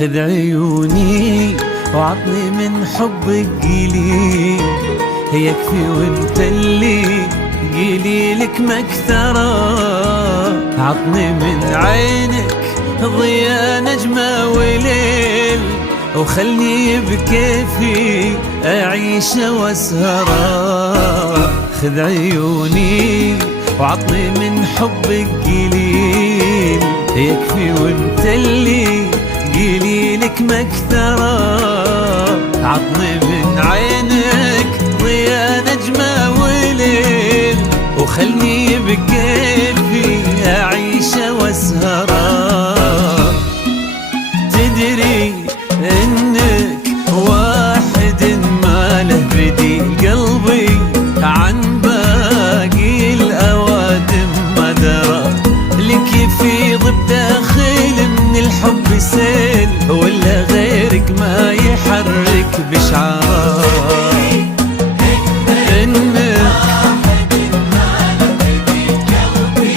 خذ عيوني وعطني من حبك قليل، يكفي وانت اللي قليلك مكثرة. عطني من عينك ضياء نجمة وليل، وخلني بكيفي أعيش واسهرة. خذ عيوني وعطني من حبك قليل، يكفي وانت اللي قليلك مكثرة. عطني من عينك ضياء نجمة وليل، وخلني بكيفي أعيش واسهرة. تدري إنك واحد ما له بديل، قلبي عن باقي الأوادم ما درى. لك يفيض بداخل من الحب سيل، ولا غيرك ما يحرك بشعار. إنك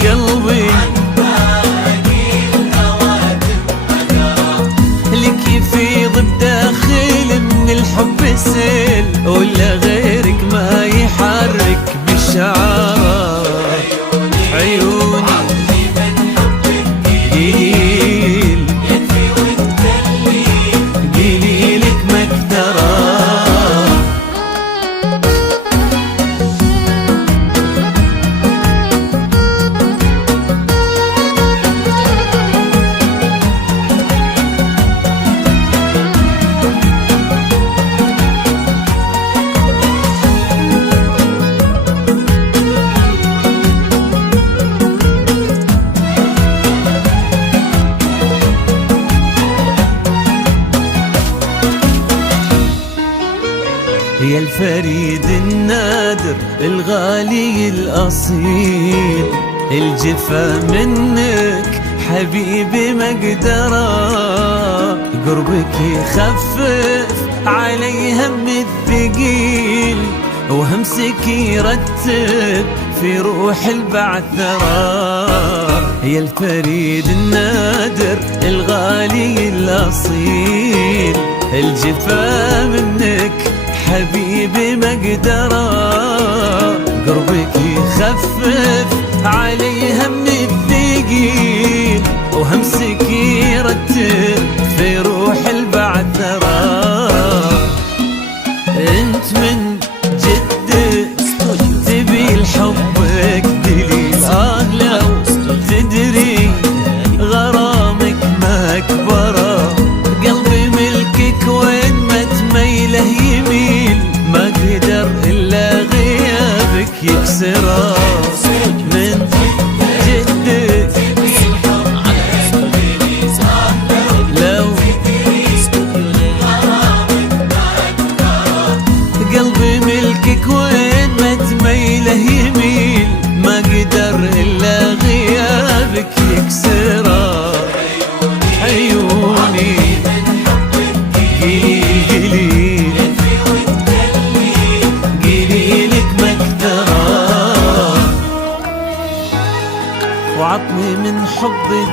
قلبي لك يفيض بداخل من الحب سيل، ولا غيرك ما يحرك بشعار. عيوني قليل، يكفي وانت اللي قليلك مكثرة. يا الفريد النادر الغالي الأصيل، الجفا منك حبيبي مقدرة. قربك يخفف علي هم الثقيل، وهمسك يرتب في روح البعثرة. يا الفريد النادر الغالي الأصيل، الجفا منك حبيبي مقدرة. قربك يخفف علي هم الثقيل، وهمسك يرتب في روح البعثرة. انت من جدك تبي لحبك دليل، لو تدري غرامك مكبرة. قلبي ملكك وين ما تميله يميل، ما قدر إلا غيابك يكسره. من جدك لو قلبي ملكك وين ما تميله يميل، ما قدر إلا غيابك يكسره. عيوني قليل، قليلك مكثرة. وعطني من حبك